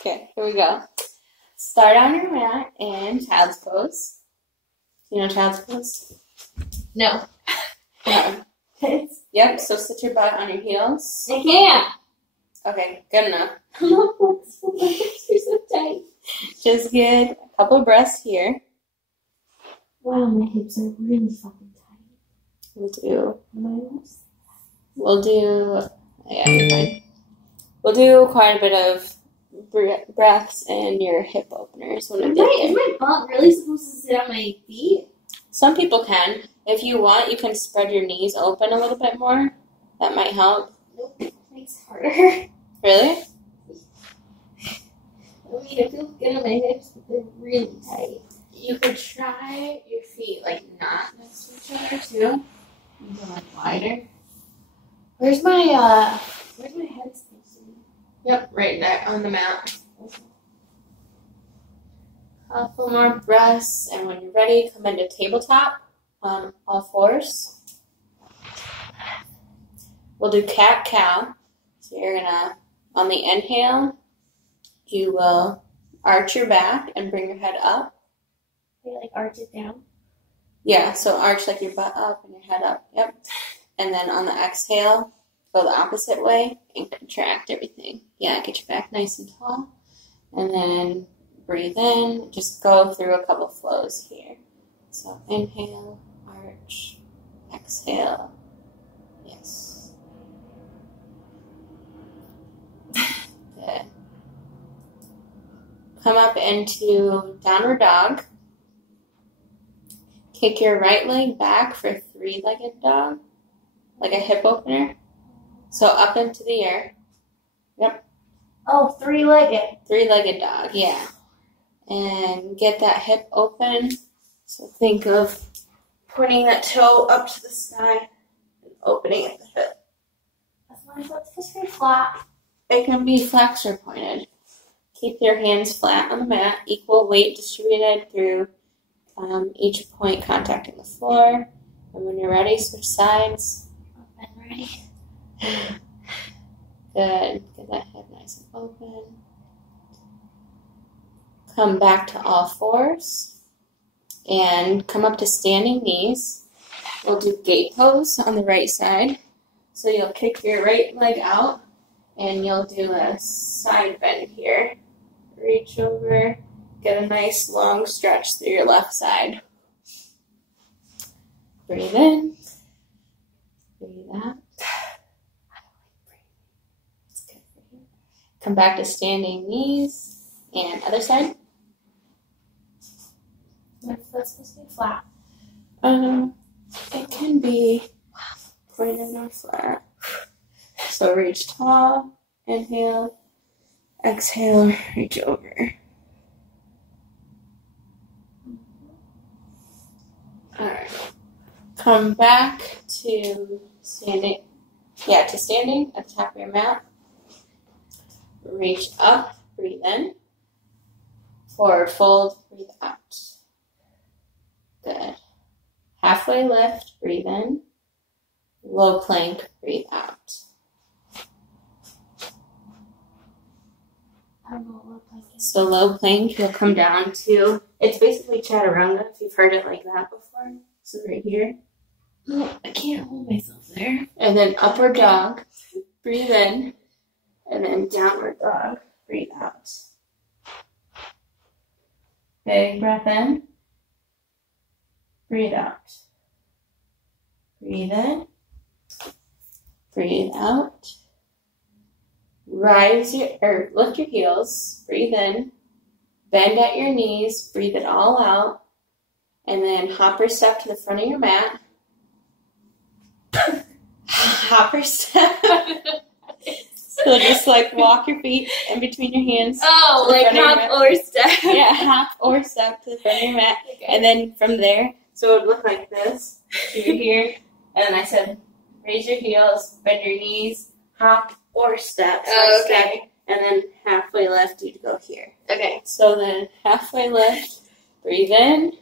Okay, here we go. Start on your mat in child's pose. You know child's pose? No. Yep, so sit your butt on your heels. I can't. Okay, good enough. I'm not flexible. My hips are so tight. Just get a couple breaths here. Wow, my hips are really fucking tight. We'll do, yeah, you're fine. We'll do quite a bit of breaths and your hip openers when we get Is there. my butt really supposed to sit on my feet? Some people can. If you want, you can spread your knees open a little bit more. That might help. Nope, it makes it harder. Really? I mean, it feels good on my hips, but they're really tight. You could try your feet like not next to each other too. You go like wider. Where's my head supposed to be? Yep, right there on the mat. A couple more breaths, and when you're ready, come into tabletop on all fours. We'll do cat-cow. So you're gonna, on the inhale, you will arch your back and bring your head up. They like arch it down. Yeah, so arch like your butt up and your head up. Yep. And then on the exhale, go the opposite way and contract everything. Yeah, get your back nice and tall. And then breathe in. Just go through a couple flows here. So inhale, arch, exhale. Yes. Good. Come up into downward dog. Kick your right leg back for three-legged dog, like a hip opener. So up into the air. Yep. Oh, three-legged. Three-legged dog, yeah. And get that hip open. So think of pointing that toe up to the sky and opening at the hip. That's my foot feels very flat. It can be flex or pointed. Keep your hands flat on the mat, equal weight distributed through each point contacting the floor. And when you're ready, switch sides. I'm ready. Good. Get that head nice and open. Come back to all fours. And come up to standing knees. We'll do gate pose on the right side. So you'll kick your right leg out. And you'll do a side bend here. Reach over. Get a nice long stretch through your left side. Breathe in. Breathe out. It's good for you. Come back to standing knees. And other side. My foot's supposed to be flat. It can be pointed or flat. So reach tall. Inhale. Exhale. Reach over. Alright. Come back to standing. Yeah, to standing at the top of your mat. Reach up, breathe in. Forward fold, breathe out. Good. Halfway lift, breathe in. Low plank, breathe out. I don't know what low plank is. So low plank, you'll come down to, it's basically chaturanga, if you've heard it like that before. So right here. No, I can't hold myself there. And then upward dog, breathe in. And then downward dog, breathe out. Big breath in. Breathe out. Breathe in. Breathe out. Lift your heels. Breathe in. Bend at your knees. Breathe it all out. And then hopper step to the front of your mat. Hopper step. So just like walk your feet in between your hands. Oh, like hop or step. Yeah, hop or step to the front of your mat. Okay. And then from there, so it would look like this. So you're here. And then I said, raise your heels, bend your knees, hop or step. So oh, okay. Step, and then halfway lift, you'd go here. Okay. So then halfway lift, breathe in,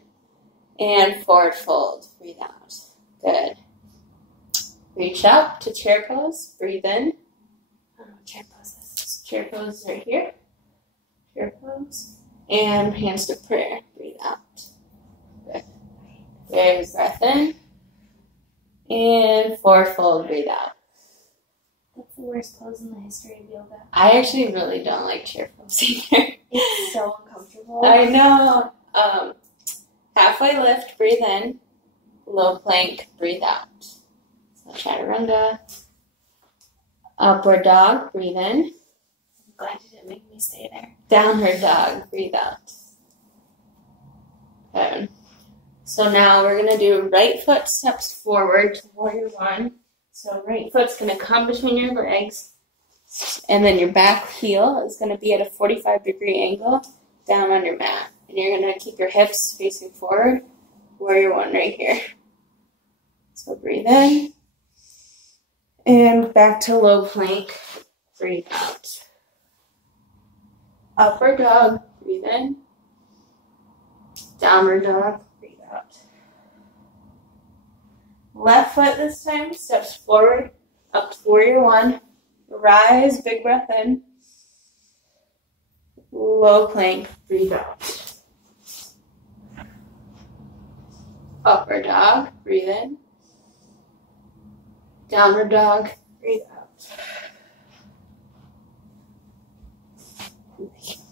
and forward fold. Breathe out. Good. Reach up to chair pose. Breathe in. I don't know what chair pose is. Chair pose is right here. Chair pose. And hands to prayer. Breathe out. Good. Big breath in. And forward fold. Breathe out. That's the worst pose in the history of yoga. I actually really don't like chair pose either. It's so uncomfortable. I know. Halfway lift. Breathe in. Low plank. Breathe out. So chaturanga. Upward dog. Breathe in. I'm glad you didn't make me stay there. Downward dog. Breathe out. Okay. So now we're going to do right foot steps forward to warrior one. So right foot's going to come between your legs. And then your back heel is going to be at a 45-degree angle down on your mat. And you're going to keep your hips facing forward. Warrior one right here. So breathe in. And back to low plank. Breathe out. Upward dog. Breathe in. Downward dog. Breathe out. Left foot this time steps forward. Up to warrior one. Rise. Big breath in. Low plank. Breathe out. Upward dog. Breathe in. Downward dog. Breathe out.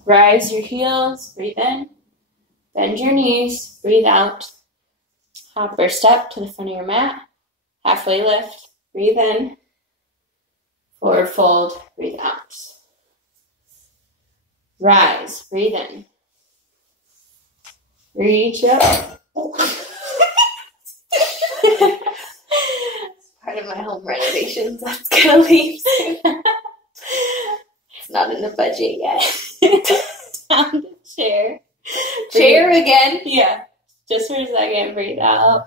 Rise your heels. Breathe in. Bend your knees. Breathe out. Hop or step to the front of your mat. Halfway lift. Breathe in. Forward fold. Breathe out. Rise. Breathe in. Reach up. Part of my home renovations. That's gonna leave soon. It's not in the budget yet. Down the chair. Chair again. Yeah. Just for a second. Breathe out.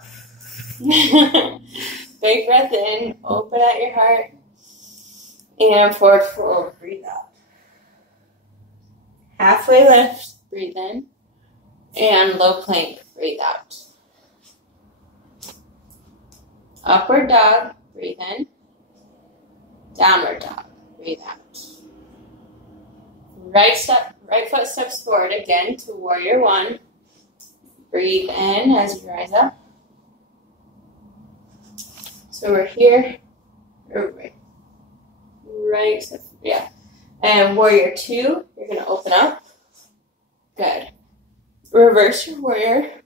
Big breath in. Open at your heart. And forward fold. Breathe out. Halfway lift. Breathe in. And low plank. Breathe out. Upward dog. Breathe in. Downward dog. Breathe out. Right foot steps forward again to warrior one. Breathe in as you rise up. So we're here. Right step, yeah. And warrior two, you're going to open up. Good. Reverse your warrior.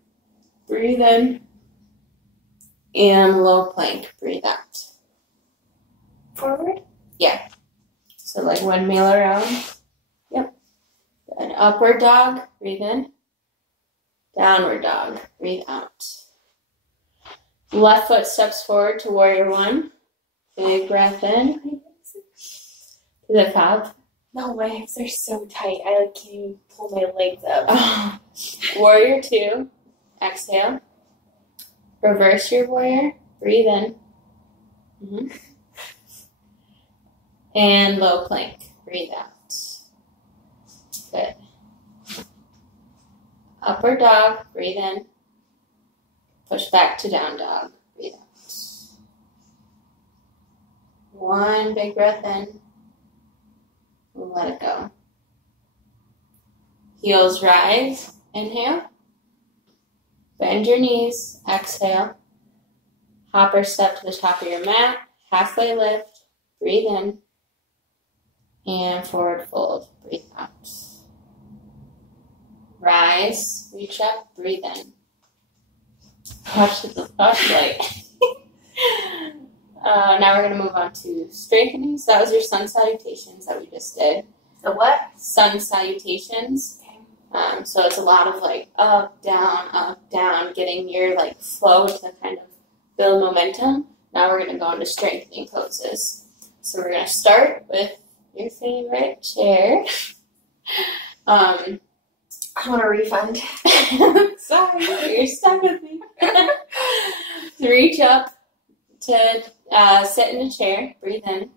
Breathe in. And low plank. Breathe out. Forward? Yeah. So like windmill around. Yep. Then upward dog. Breathe in. Downward dog. Breathe out. Left foot steps forward to warrior one. Big breath in. Does it pop? No, my hips are so tight. I can't even pull my legs up. Warrior two. Exhale. Reverse your warrior. Breathe in. Mm-hmm. And low plank. Breathe out. Good. Upward dog. Breathe in. Push back to down dog. Breathe out. One big breath in. Let it go. Heels rise. Inhale. Bend your knees. Exhale. Hop or step to the top of your mat. Halfway lift. Breathe in. And forward fold. Breathe out. Rise. Reach up. Breathe in. Watch the light. Now we're going to move on to strengthening. So that was your sun salutations that we just did. The what? Sun salutations. So it's a lot of like up, down, getting your like flow to kind of build momentum. Now we're going to go into strengthening poses. So we're going to start with your favorite chair. I want a refund. Sorry, you're stuck with me. Reach up to sit in a chair. Breathe in.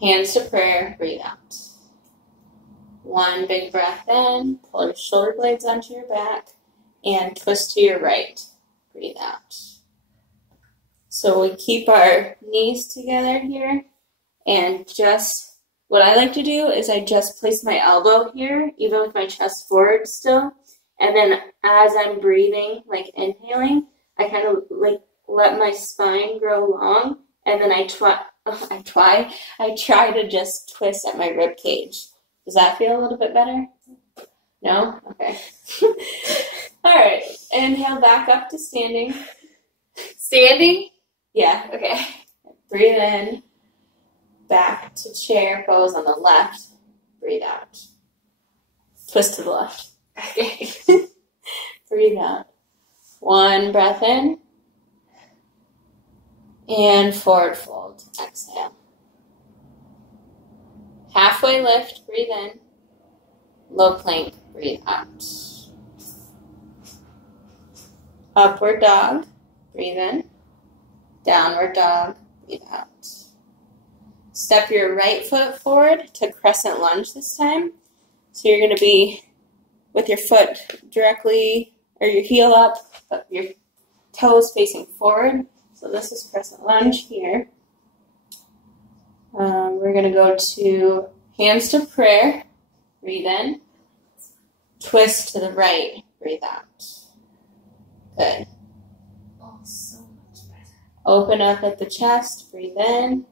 Hands to prayer. Breathe out. One big breath in. Pull your shoulder blades onto your back. And twist to your right. Breathe out. So we keep our knees together here. And just what I like to do is I just place my elbow here, even with my chest forward still. And then as I'm breathing, like inhaling, I kind of like let my spine grow long. And then I try to just twist at my rib cage. Does that feel a little bit better? No? Okay. All right. Inhale back up to standing. Standing? Yeah, okay. Breathe in. Back to chair pose on the left. Breathe out. Twist to the left. Okay. Breathe out. One breath in. And forward fold. Exhale. Halfway lift. Breathe in. Low plank. Breathe out. Upward dog. Breathe in. Downward dog. Breathe out. Step your right foot forward to crescent lunge this time. So you're going to be with your foot directly, or your heel up, but your toes facing forward. So this is crescent lunge here. We're going to go to hands to prayer. Breathe in. Twist to the right. Breathe out. Good. Oh, so much better. Open up at the chest. Breathe in.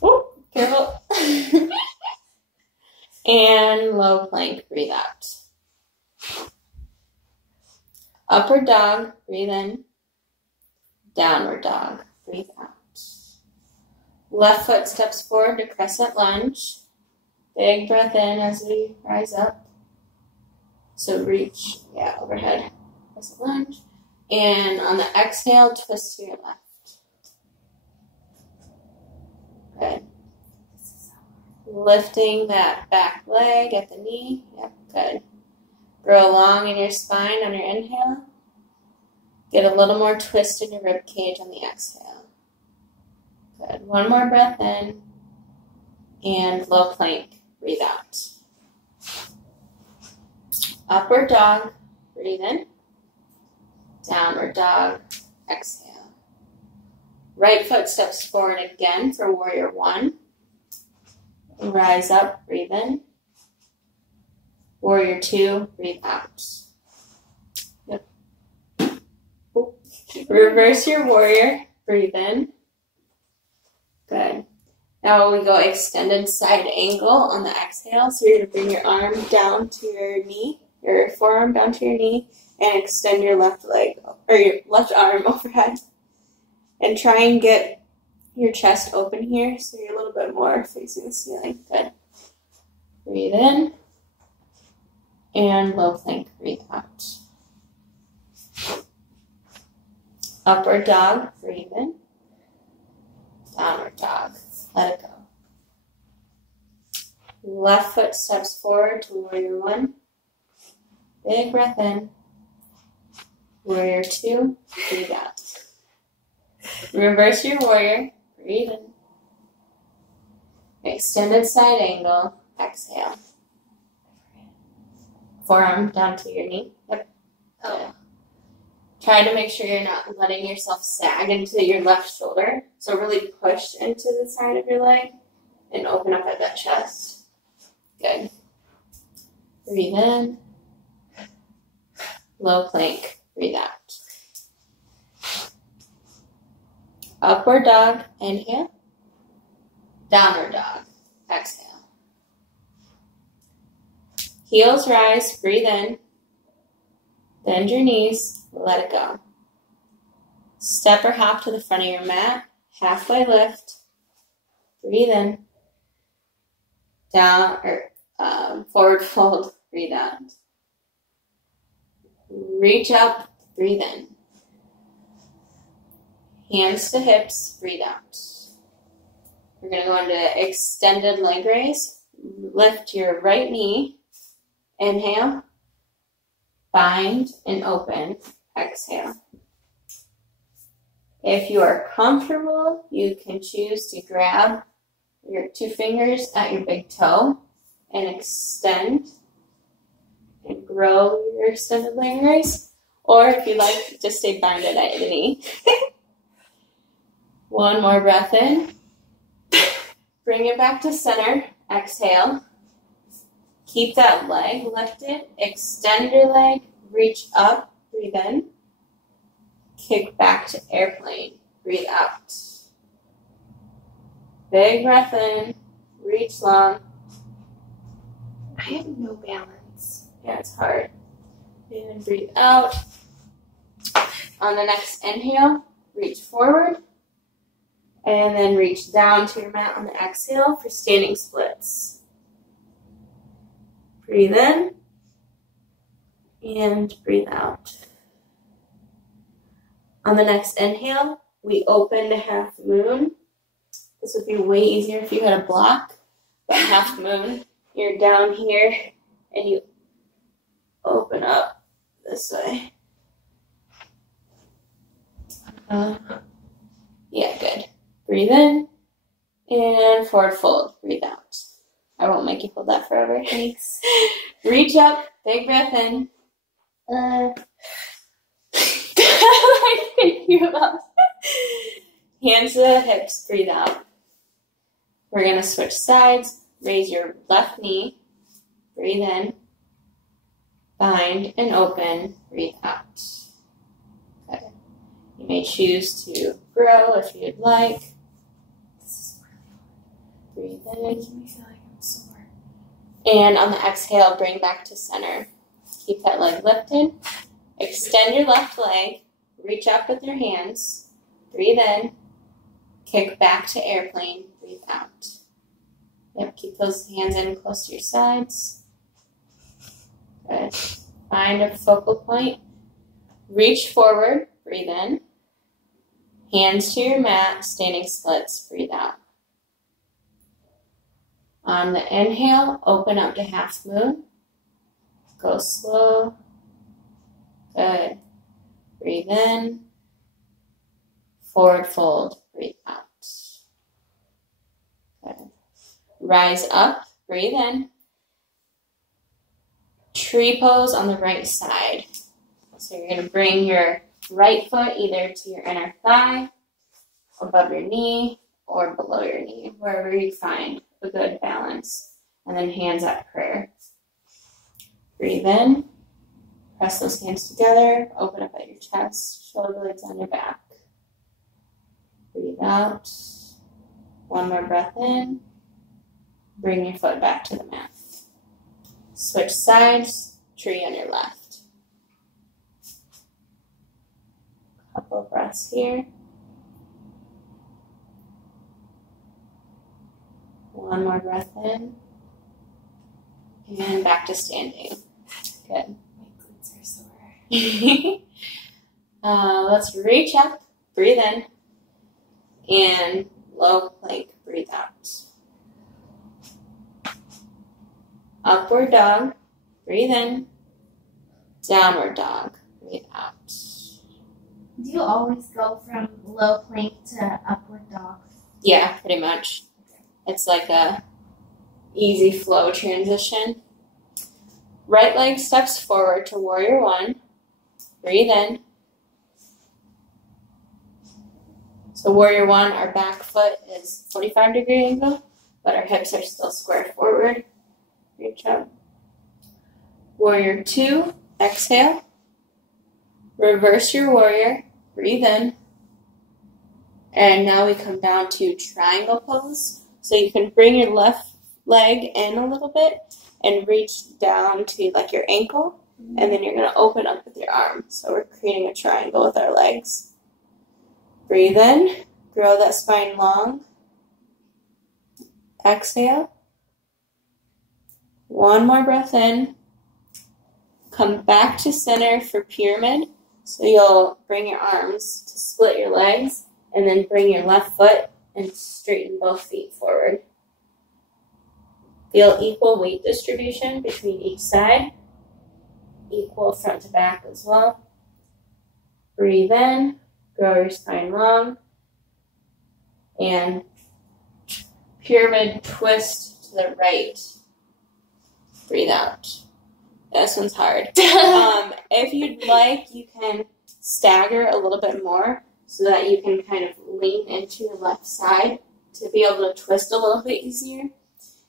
Oh, careful. And low plank. Breathe out. Upward dog. Breathe in. Downward dog. Breathe out. Left foot steps forward to crescent lunge. Big breath in as we rise up. So reach, overhead. Crescent lunge. And on the exhale, twist to your left. Good. Lifting that back leg at the knee. Yep, good. Grow long in your spine on your inhale. Get a little more twist in your rib cage on the exhale. Good. One more breath in. And low plank. Breathe out. Upward dog. Breathe in. Downward dog. Exhale. Right foot steps forward again for warrior one. Rise up. Breathe in. Warrior two. Breathe out. Yep. Reverse your warrior. Breathe in. Good. Now we go extended side angle on the exhale. So you're going to bring your arm down to your knee, your forearm down to your knee, and extend your left leg, or your left arm overhead. And try and get your chest open here so you're a little bit more facing the ceiling. Good. Breathe in. And low plank. Breathe out. Upward dog. Breathe in. Downward dog. Let it go. Left foot steps forward to warrior one. Big breath in. Warrior two. Breathe out. Reverse your warrior. Breathe in. Extended side angle. Exhale. Forearm down to your knee. Yep. Oh. Try to make sure you're not letting yourself sag into your left shoulder. So really push into the side of your leg and open up at that chest. Good. Breathe in. Low plank. Breathe out. Upward dog. Inhale. Downward dog. Exhale. Heels rise. Breathe in. Bend your knees. Let it go. Step or hop to the front of your mat. Halfway lift. Breathe in. Down or forward fold. Breathe out. Reach up. Breathe in. Hands to hips. Breathe out. We're going to go into extended leg raise. Lift your right knee. Inhale. Bind and open. Exhale. If you are comfortable, you can choose to grab your 2 fingers at your big toe and extend and grow your extended leg raise. Or if you like, just stay binded at the knee. One more breath in. Bring it back to center. Exhale. Keep that leg lifted. Extend your leg. Reach up. Breathe in. Kick back to airplane. Breathe out. Big breath in. Reach long. I have no balance. Yeah, it's hard. And breathe out. On the next inhale, reach forward. And then reach down to your mat on the exhale for standing splits. Breathe in. And breathe out. On the next inhale, we open to half moon. This would be way easier if you had a block. But half moon, you're down here and you open up this way. Yeah, good. Breathe in and forward fold. Breathe out. I won't make you hold that forever. Thanks. Reach up, big breath in. Hands to the hips, breathe out. We're going to switch sides. Raise your left knee. Breathe in. Bind and open. Breathe out. Okay. You may choose to grow if you'd like. This is Breathe really in. making me feel like I'm sore. And on the exhale, bring back to center. Keep that leg lifted. Extend your left leg. Reach up with your hands. Breathe in. Kick back to airplane. Breathe out. Yep, keep those hands in close to your sides. Good. Find a focal point. Reach forward. Breathe in. Hands to your mat. Standing splits. Breathe out. On the inhale, open up to half moon. Go slow. Good. Breathe in. Forward fold. Breathe out. Good. Rise up. Breathe in. Tree pose on the right side. So you're going to bring your right foot either to your inner thigh, above your knee, or below your knee, wherever you find a good balance. And then hands at prayer. Breathe in. Press those hands together. Open up at your chest. Shoulder blades on your back. Breathe out. One more breath in. Bring your foot back to the mat. Switch sides. Tree on your left. Couple of breaths here. One more breath in. And back to standing. Good. My glutes are sore. Let's reach up. Breathe in. And low plank. Breathe out. Upward dog. Breathe in. Downward dog. Breathe out. Do you always go from low plank to upward dog? Yeah, pretty much. It's like a easy flow transition. Right leg steps forward to warrior one. Breathe in. So warrior one, our back foot is 45-degree angle, but our hips are still square forward. Reach up. Warrior two, exhale. Reverse your warrior. Breathe in. And now we come down to triangle pose. So you can bring your left leg in a little bit and reach down to like your ankle. And then you're going to open up with your arm. So we're creating a triangle with our legs. Breathe in. Grow that spine long. Exhale. One more breath in. Come back to center for pyramid. So you'll bring your arms to split your legs and then bring your left foot and straighten both feet forward. Feel equal weight distribution between each side. Equal front to back as well. Breathe in. Grow your spine long. And pyramid twist to the right. Breathe out. This one's hard. If you'd like, you can stagger a little bit more so that you can kind of lean into your left side to be able to twist a little bit easier.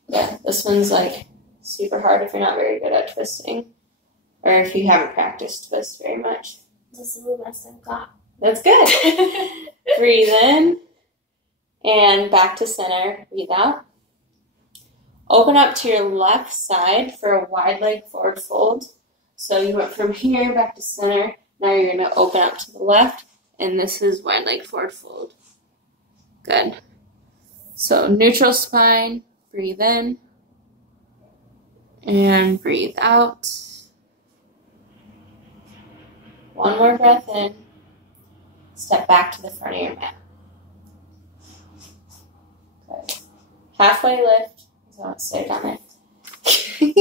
Yeah, this one's like super hard if you're not very good at twisting, or if you haven't practiced twist very much. This is the best I've got. That's good. Breathe in and back to center. Breathe out. Open up to your left side for a wide leg forward fold. So you went from here back to center. Now you're going to open up to the left, and this is wide leg forward fold. Good. So neutral spine. Breathe in and breathe out. One more breath in. Step back to the front of your mat. Good. Halfway lift. So let's stay down there.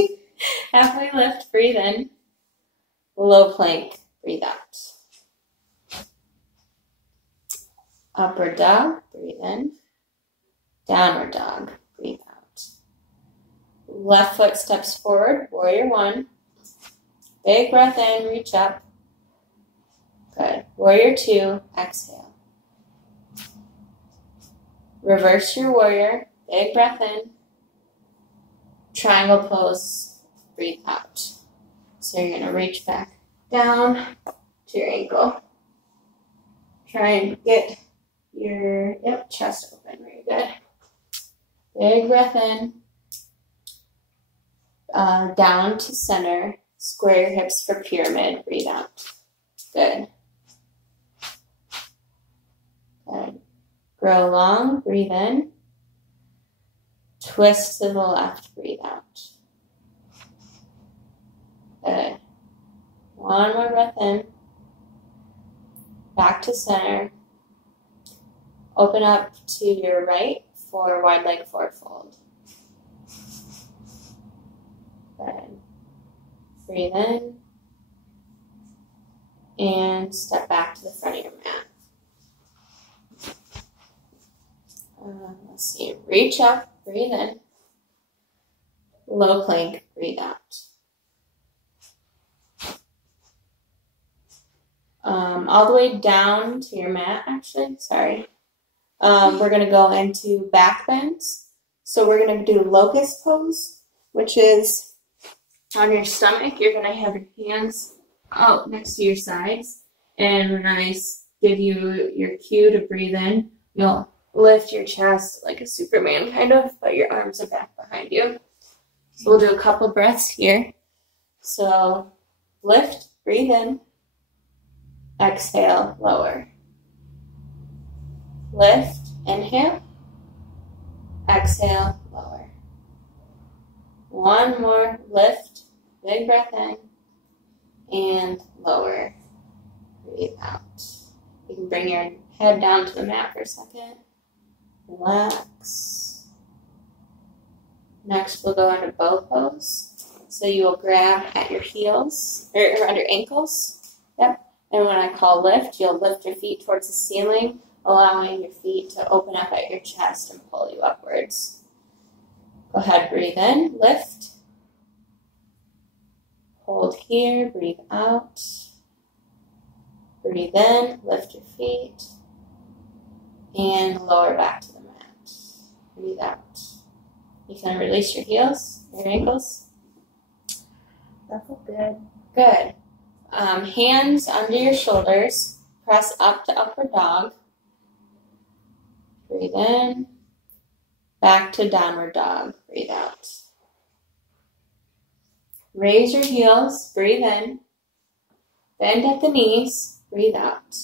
Halfway lift. Breathe in. Low plank. Breathe out. Upward dog. Breathe in. Downward dog. Breathe out. Left foot steps forward. Warrior one. Big breath in. Reach up. Good. Warrior two. Exhale. Reverse your warrior. Big breath in. Triangle pose. Breathe out. So you're going to reach back down to your ankle. Try and get your chest open. Very good. Big breath in. Down to center. Square your hips for pyramid. Breathe out. Good. Good. Grow long. Breathe in. Twist to the left. Breathe out. Good. One more breath in. Back to center. Open up to your right for wide leg forward fold. Good. Breathe in. And step back to the front of your mat. Let's see. Reach up. Breathe in. Low plank. Breathe out. All the way down to your mat, actually. Sorry. We're going to go into back bends. So we're going to do locust pose, which is on your stomach. You're going to have your hands out next to your sides. And when I give you your cue to breathe in, you'll lift your chest like a Superman kind of, but your arms are back behind you. So we'll do a couple breaths here. So lift, breathe in, exhale, lower. Lift, inhale, exhale, lower. One more, lift, big breath in, and lower. Breathe out. You can bring your head down to the mat for a second. Relax. Next, we'll go into bow pose. So you will grab at your heels, or around your ankles. Yep. And when I call lift, you'll lift your feet towards the ceiling, allowing your feet to open up at your chest and pull you upwards. Go ahead, breathe in, lift. Hold here, breathe out. Breathe in, lift your feet, and lower back to the mat. Breathe out. You can release your heels, your ankles. That felt good. Good. Hands under your shoulders. Press up to upward dog. Breathe in. Back to downward dog. Breathe out. Raise your heels. Breathe in. Bend at the knees. Breathe out.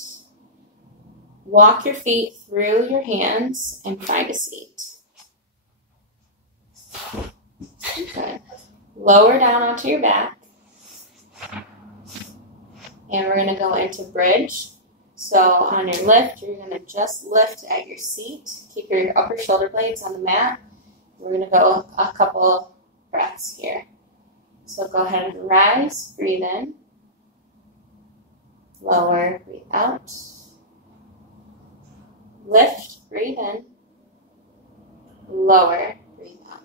Walk your feet through your hands and find a seat. Good. Lower down onto your back. And we're going to go into bridge. So on your lift, you're going to just lift at your seat. Keep your upper shoulder blades on the mat. We're going to go a couple breaths here. So go ahead and rise. Breathe in. Lower. Breathe out. Lift. Breathe in. Lower. Breathe out.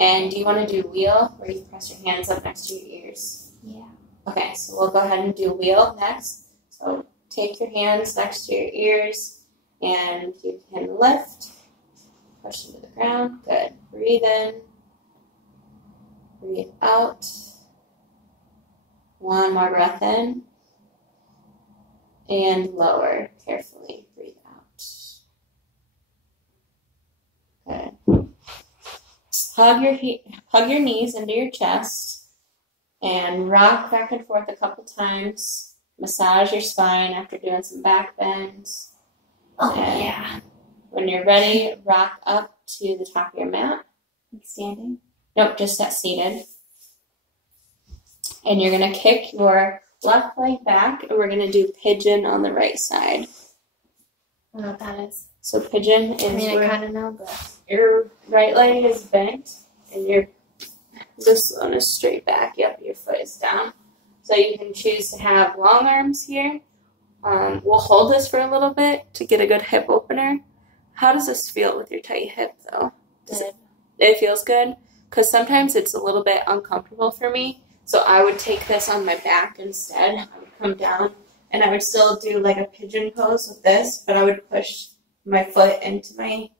And do you want to do wheel where you press your hands up next to your ears? Yeah. Okay, so we'll go ahead and do wheel next. So take your hands next to your ears And you can lift, push into the ground. Good. Breathe in, breathe out. One more breath in. And lower carefully. Breathe out. Good. Hug your knees into your chest and rock back and forth a couple times. Massage your spine after doing some back bends. Oh, And yeah. when you're ready, rock up to the top of your mat. Like standing? Nope, just set seated. And you're going to kick your left leg back, and we're going to do pigeon on the right side. I don't know what that is. So pigeon is I where kind of know, but... your right leg is bent, and this one is straight back. Yep, your foot is down. So you can choose to have long arms here. We'll hold this for a little bit to get a good hip opener. How does this feel with your tight hip, though? It feels good? Because sometimes it's a little bit uncomfortable for me. So I would take this on my back instead. I would come down, and I would still do like a pigeon pose with this, but I would push my foot into my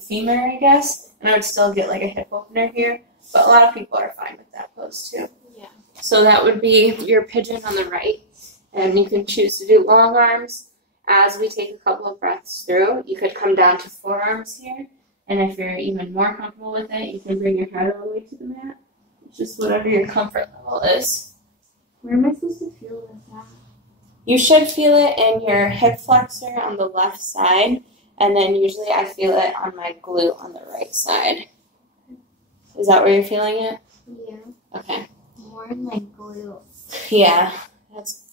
femur, I guess, and I would still get like a hip opener here. But a lot of people are fine with that pose too. Yeah. So that would be your pigeon on the right. And you can choose to do long arms. As we take a couple of breaths through, you could come down to forearms here. And if you're even more comfortable with it, you can bring your head all the way to the mat. It's just whatever your comfort level is. Where am I supposed to feel this at? You should feel it in your hip flexor on the left side. And then usually I feel it on my glute on the right side. Is that where you're feeling it? Yeah. Okay. More in my glute. Yeah, that's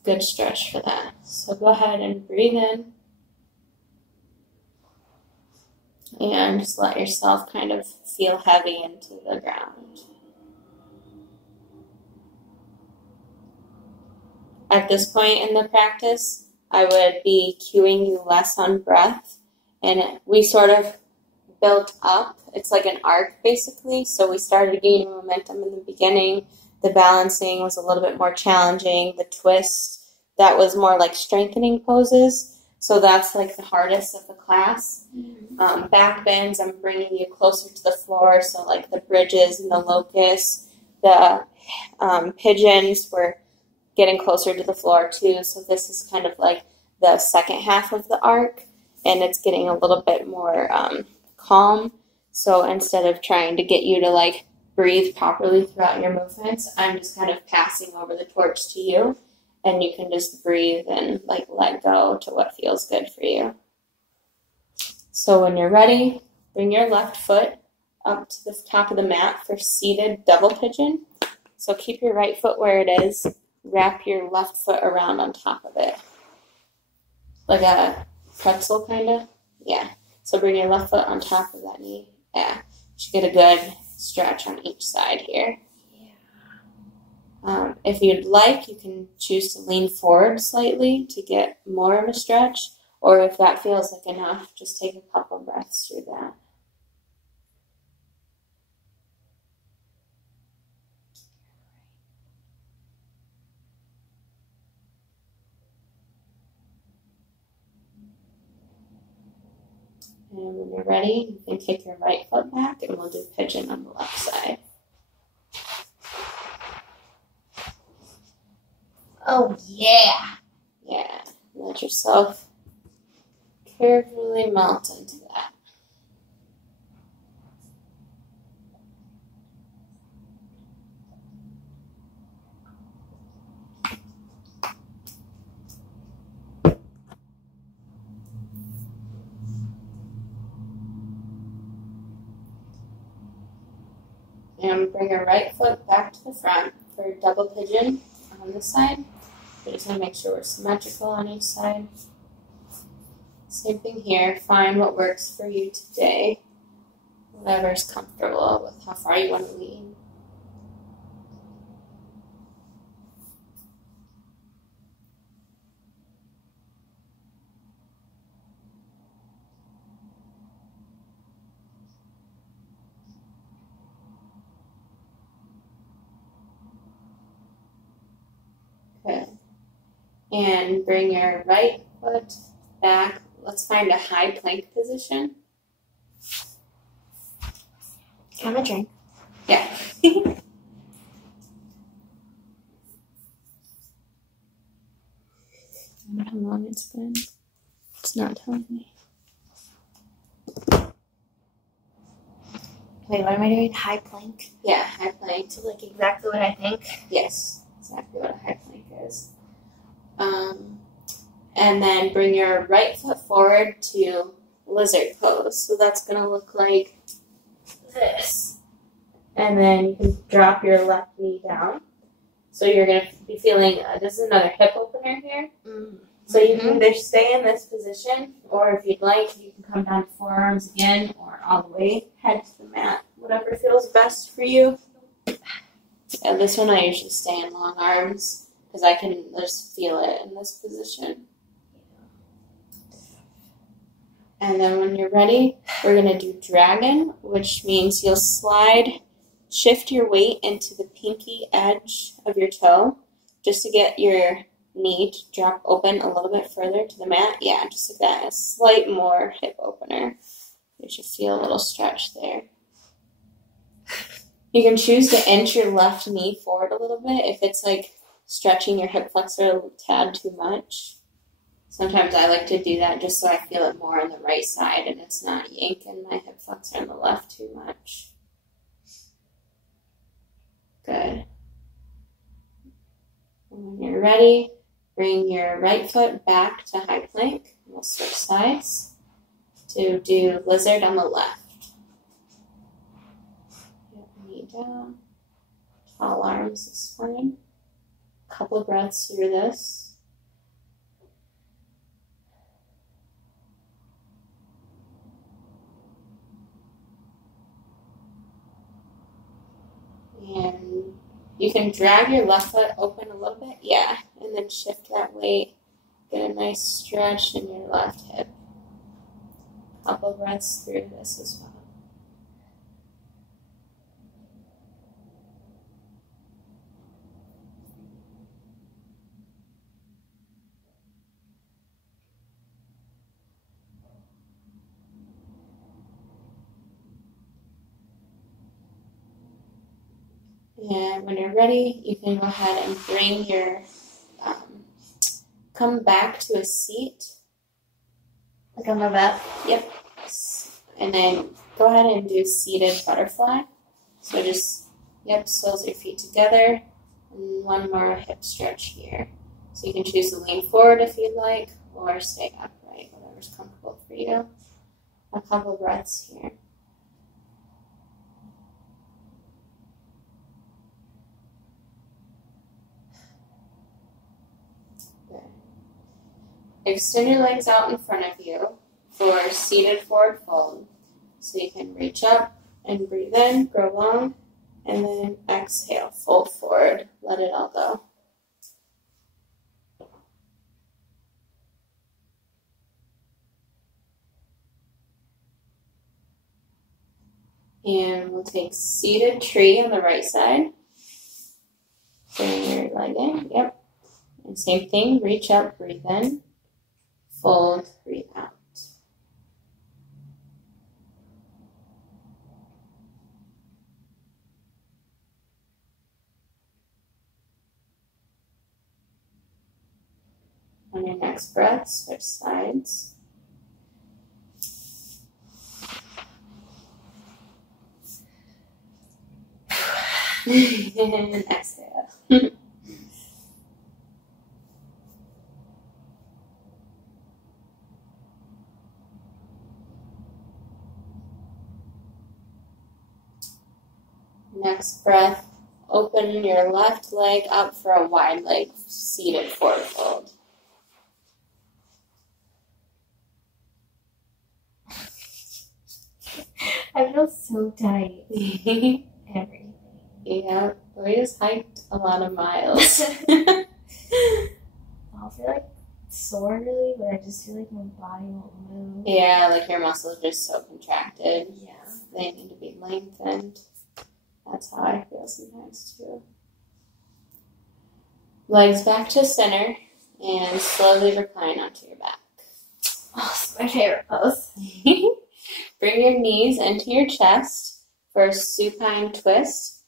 a good stretch for that. So go ahead and breathe in. And just let yourself kind of feel heavy into the ground. At this point in the practice, I would be cueing you less on breath. And we sort of built up. It's like an arc, basically. So we started gaining momentum in the beginning. The balancing was a little bit more challenging. The twist, that was more like strengthening poses. So that's like the hardest of the class. Back bends, I'm bringing you closer to the floor. So like the bridges and the locusts, the pigeons, we're getting closer to the floor too. So this is kind of like the second half of the arc, and it's getting a little bit more calm. So instead of trying to get you to like breathe properly throughout your movements, I'm just kind of passing over the torch to you, and you can just breathe and like let go to what feels good for you. So when you're ready, bring your left foot up to the top of the mat for seated double pigeon. So keep your right foot where it is. Wrap your left foot around on top of it. Like a pretzel, kind of? Yeah. So bring your left foot on top of that knee. Yeah. You should get a good stretch on each side here. Yeah. If you'd like, you can choose to lean forward slightly to get more of a stretch. Or if that feels like enough, just take a couple breaths through that. And when you're ready, you can kick your right foot back, and we'll do pigeon on the left side. Oh, yeah. Yeah, let yourself carefully melt into that. And bring your right foot back to the front for double pigeon on this side. We just want to make sure we're symmetrical on each side. Same thing here. Find what works for you today. Whatever's comfortable with how far you want to lean. Good. And bring your right foot back, let's find a high plank position. Have a drink. Yeah. I wonder how long it's been. It's not telling me. Wait, what am I doing? High plank? Yeah, high plank. So like exactly what I think. Yes, exactly what a high plank is. And then bring your right foot forward to lizard pose. So that's going to look like this. And then you can drop your left knee down. So you're going to be feeling, this is another hip opener here. So you can either stay in this position, or if you'd like, you can come down to forearms again, or all the way, head to the mat. Whatever feels best for you. Yeah, this one I usually stay in long arms, because I can just feel it in this position. And then when you're ready, we're going to do dragon, which means you'll shift your weight into the pinky edge of your toe, just to get your knee to drop open a little bit further to the mat. Yeah, just like that. A slight more hip opener. You should feel a little stretch there. You can choose to inch your left knee forward a little bit if it's like stretching your hip flexor a tad too much. Sometimes I like to do that just so I feel it more on the right side and it's not yanking my hip flexor on the left too much. Good. And when you're ready, bring your right foot back to high plank. We'll switch sides to do lizard on the left. Get the knee down. Tall arms is fine. Couple of breaths through this. And you can drag your left foot open a little bit, yeah, and then shift that weight. Get a nice stretch in your left hip. Couple breaths through this as well. And when you're ready, you can go ahead and bring your, come back to a seat. Like on my back? Yep. And then go ahead and do seated butterfly. So just, slows your feet together. And one more hip stretch here. So you can choose to lean forward if you'd like, or stay upright, whatever's comfortable for you. A couple breaths here. Extend your legs out in front of you for seated forward fold. So you can reach up and breathe in, grow long, and then exhale, fold forward, let it all go. And we'll take seated tree on the right side. Bring your leg in, yep. And same thing, reach up, breathe in. Fold, breathe out. On your next breath, switch sides. And exhale. Next breath, open your left leg up for a wide leg seated forward fold. I feel so tight. Everything. Yeah, we just hiked a lot of miles. I feel like sore really, but I just feel like my body won't move. Yeah, like your muscles are just so contracted. Yeah. They need to be lengthened. That's how I feel sometimes too. Legs back to center and slowly recline onto your back. Awesome. My favorite pose. Bring your knees into your chest for a supine twist.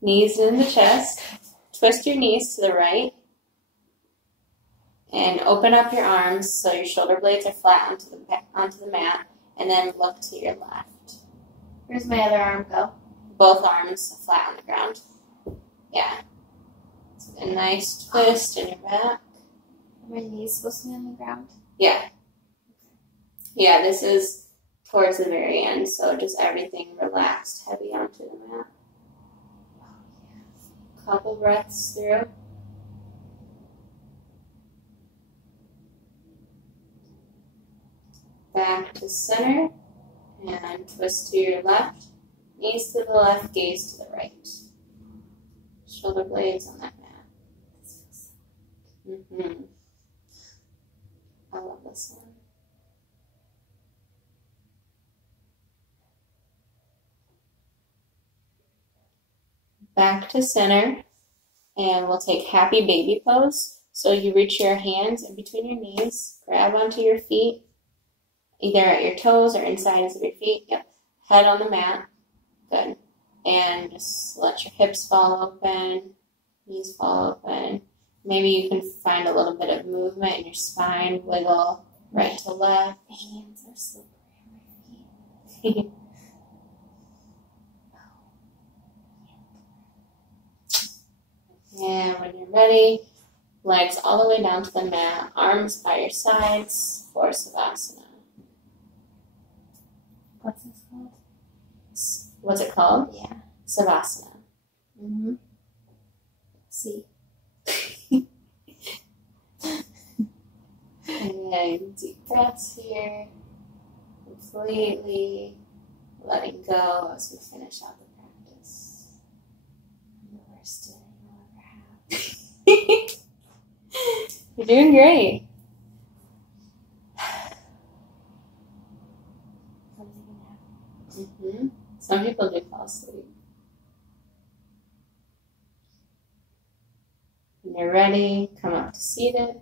Knees in the chest. Twist your knees to the right. And open up your arms so your shoulder blades are flat onto the mat. And then look to your left. Where's my other arm go? Both arms flat on the ground. Yeah. A nice twist in your back. Are my knees supposed to be on the ground? Yeah. Yeah, this is towards the very end, so just everything relaxed, heavy onto the mat. Couple breaths through. Back to center, and twist to your left. Knees to the left, gaze to the right. Shoulder blades on that mat. I love this one. Back to center, and we'll take happy baby pose. So you reach your hands in between your knees, grab onto your feet, either at your toes or insides of your feet. Yep. Head on the mat. Good. And just let your hips fall open, knees fall open. Maybe you can find a little bit of movement in your spine, wiggle right to left. My hands are slippery on my feet. And when you're ready, legs all the way down to the mat, arms by your sides for Savasana. What's this called? What's it called? Yeah. Savasana. Mm-hmm. See. And deep breaths here. Completely letting go as we finish out the practice. I'm the worst at it you'll ever have. You're doing great. Some people do fall asleep. When you're ready, come up to seated.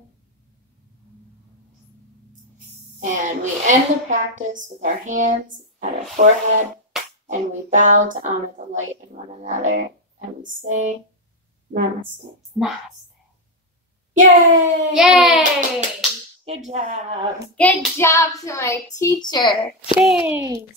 And we end the practice with our hands at our forehead, and we bow to honor the light in one another, and we say, Namaste. Namaste. Yay! Yay! Good job. Good job to my teacher. Thanks.